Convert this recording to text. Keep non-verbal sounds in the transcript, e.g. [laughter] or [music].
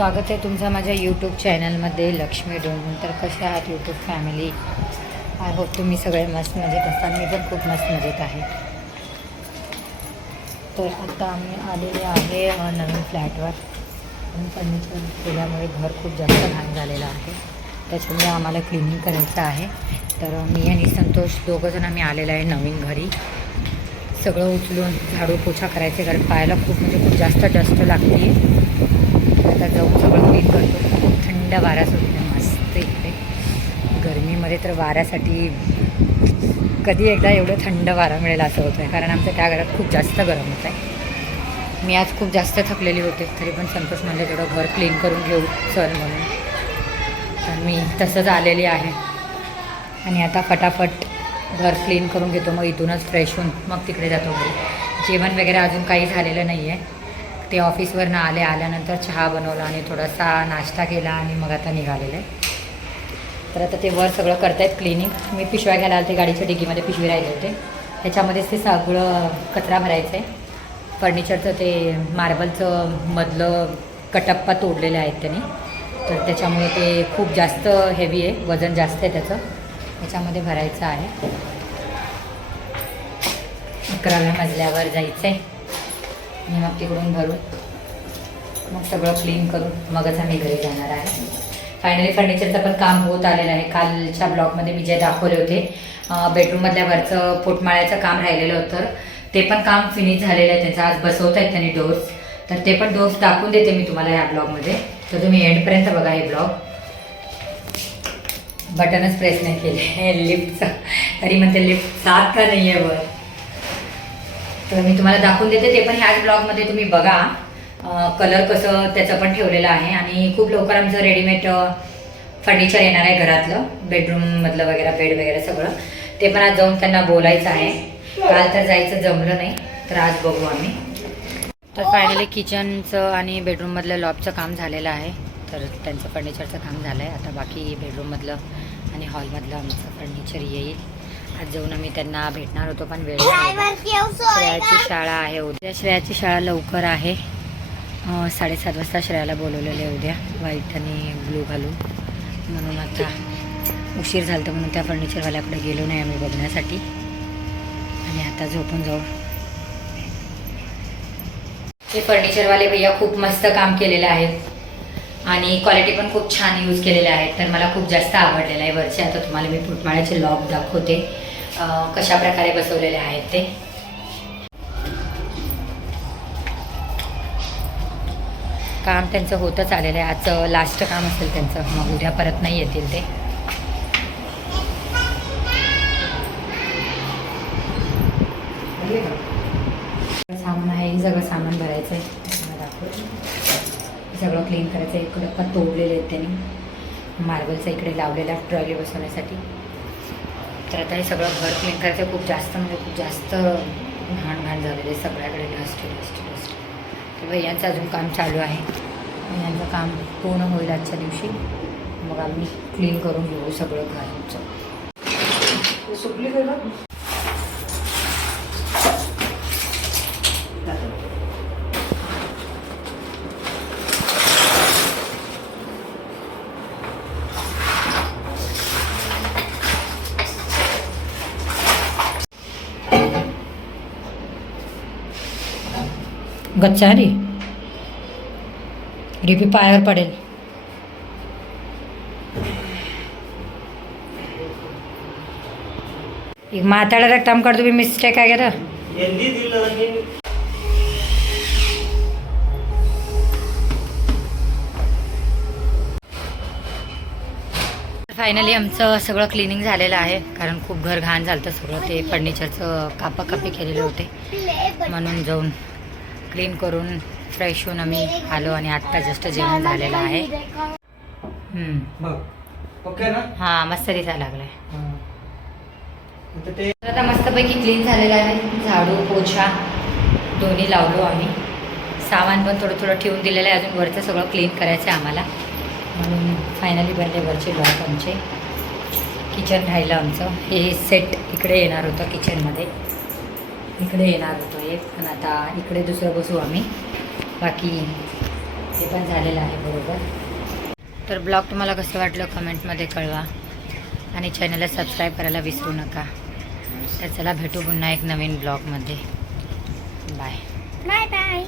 स्वागत आहे तुमचं माझ्या यूट्यूब चॅनलमध्ये लक्ष्मी डोंगून तर कसे आहात यूट्यूब फॅमिली आय होप तुम्ही सगळे मस्त मजेत असताना मी पण खूप मस्त मजेत आहे. तर आता आम्ही आलेले आहे नवीन फ्लॅटवर पण फर्निचर केल्यामुळे घर खूप जास्त घाण झालेलं आहे. त्याच्यामुळे आम्हाला क्लिनिंग करायचं आहे. तर मी आणि संतोष दोघंजण आम्ही आलेलो आहे नवीन घरी. सगळं उचलून झाडू पोछा करायचे कारण पायाला खूप म्हणजे खूप जास्त डस्ट लागते. आता जाऊन सगळं क्लीन करतो. खूप थंड वारा सुटला मस्त इकडे. गरमीमध्ये तर वाऱ्यासाठी कधी एकदा एवढं थंड वारा मिळेल असं होतं आहे कारण आमच्या त्या घरात खूप जास्त गरम होत आहे मी आज खूप जास्त थकलेली होते तरी पण संतोष म्हणजे थोडं घर क्लीन करून घेऊ चल म्हणून. तर मी तसंच आलेली आहे. आणि आता फटाफट घर क्लीन करून घेतो. मग इथूनच फ्रेश होऊन मग तिकडे जातो घरी. जेवण वगैरे अजून काही झालेलं नाही आहे ते ऑफिसवरनं आले आल्यानंतर चहा बनवला आणि थोडासा नाश्ता केला आणि मग आता निघालेलं. आहे तर आता ते वर सगळं करतायत क्लिनिंग मी पिशव्या घ्यायला आले ते गाडीच्या डिगीमध्ये पिशवी राहिले होते. ह्याच्यामध्येच ते सगळं कचरा भरायचं आहे फर्निचरचं ते मार्बलचं मधलं कटप्पा तोडलेले आहेत त्यांनी. तर त्याच्यामुळे ते खूप जास्त हेवी आहे वजन जास्त आहे त्याचं. त्याच्यामध्ये भरायचं आहे. अकराव्या मजल्यावर जायचं आहे मी मग तिकडून भरून मग सगळं क्लीन करून मगच आम्ही घरी जाणार आहे. फायनली फर्निचरचं पण काम होत आलेलं आहे. कालच्या ब्लॉगमध्ये मी जे दाखवले होते बेडरूममधल्या वरचं पोटमाळ्याचं काम राहिलेलं होतं. ते पण काम फिनिश झालेलं आहे. त्याचं आज बसवत आहेत त्यांनी डोर्स तर ते पण डोर्स दाखवून देते मी तुम्हाला ह्या ब्लॉगमध्ये तर तुम्ही एंडपर्यंत बघा हे ब्लॉग बटनच प्रेस नाही केले. [laughs] लिफ्टचं तरी म्हणते लिफ्ट सात का नाही आहे वर. तर मी तुम्हाला दाखवून देते ते पण ह्याच ब्लॉगमध्ये तुम्ही बघा. कलर कसं त्याचं पण ठेवलेलं आहे आणि खूप लवकर आमचं रेडीमेड फर्निचर येणार आहे घरातलं बेडरूममधलं वगैरे बेड वगैरे सगळं. ते पण आज जाऊन त्यांना बोलायचं आहे. काल तर जायचं जमलं नाही तर आज बघू आम्ही. तर फायनली किचनचं आणि बेडरूममधलं लॉबचं काम झालेलं आहे. तर त्यांचं फर्निचरचं काम झालं आहे आता बाकी बेडरूममधलं आणि हॉलमधलं आमचं फर्निचर येईल. आज जाऊन आम्ही त्यांना भेटणार होतो पण वेळ. श्रेयाची शाळा आहे उद्या. श्रेयाची शाळा लवकर आहे. साडेसात वाजता श्रेयाला बोलवलेलं आहे उद्या व्हाईट आणि ब्लू घालून. म्हणून आता उशीर झाला तर म्हणून त्या फर्निचरवाल्याकडे गेलो नाही आम्ही बघण्यासाठी. आणि आता झोपून जाऊ. हे फर्निचरवाले भैया खूप मस्त काम केलेले आहेत आणि क्वालिटी पण खूप छान यूज केलेले आहेत. तर मला खूप जास्त आवडलेलं आहे वरचे. आता तुम्हाला मी फुटमाळ्याचे लॉक दाखवते. कशा प्रकारे बसवलेले आहेत ते. काम त्यांचं होतच आलेलं आहे. आजचं लास्ट काम असेल त्यांचं. मग उद्या परत नाही येतील ते. सामान आहे. सगळं सामान भरायचं आहे तुम्हाला सगळं क्लीन करायचं. आहे इकडं तोडलेले आहेत त्यांनी. मार्बलचं इकडे लावलेला ट्रॉली बसवण्यासाठी. तर आता हे सगळं घर क्लीन करायचं. खूप जास्त म्हणजे खूप जास्त घाण घाण झालेलं आहे सगळ्याकडे. डस्ट डस्ट डस्ट तर यांचं अजून काम चालू आहे. यांचं काम पूर्ण होईल आजच्या दिवशी. मग आम्ही क्लीन करून घेऊ सगळं घर आमचं. सुकली गेलं? गच्चा रे रिपी पायावर पडेल ಈಗ ಮಾತಾಡೋದಕ್ಕೆ ತಮ್ಮ ಕಡ್ದು ಬಿ ಮಿಸ್ಟೇಕ್ ಆಗ್ಯದ ಎಲ್ಲಿದ್ದಿಲ್ಲ ನೀನು फायनली आमचं सगळं क्लिनिंग झालेलं आहे कारण खूप घर घाण झालं होतं सगळं ते फर्निचरचं कापाकापी केलेले होते म्हणून जाऊन क्लीन करून फ्रेश होऊन आम्ही आलो आणि आत्ता जस्ट जेवण झालेलं आहे. हम्म. बघ ओके ना? हा मस्त दिसायला लागलाय. आता मस्तपैकी क्लीन झालेलं आहे. झाडू पोछा दोन्ही लावलो आम्ही. सामान पण थोडं थोडं ठेवून दिलेलं आहे. अजून वरचं सगळं क्लीन करायचं आहे आम्हाला. म्हणून फायनली बनले वरचे लॉक आमचे. किचन राहिलं आमचं. हे सेट इकडे येणार होतं किचनमध्ये इकडे येणार होतं. एक पण आता इकडे दुसरं बसू आम्ही. बाकी ते पण झालेलं आहे बरोबर. तर ब्लॉग तुम्हाला कसं वाटलं कमेंटमध्ये कळवा. आणि चॅनलला सबस्क्राईब करायला विसरू नका. तर चला भेटू पुन्हा एक नवीन ब्लॉगमध्ये. Bye bye bye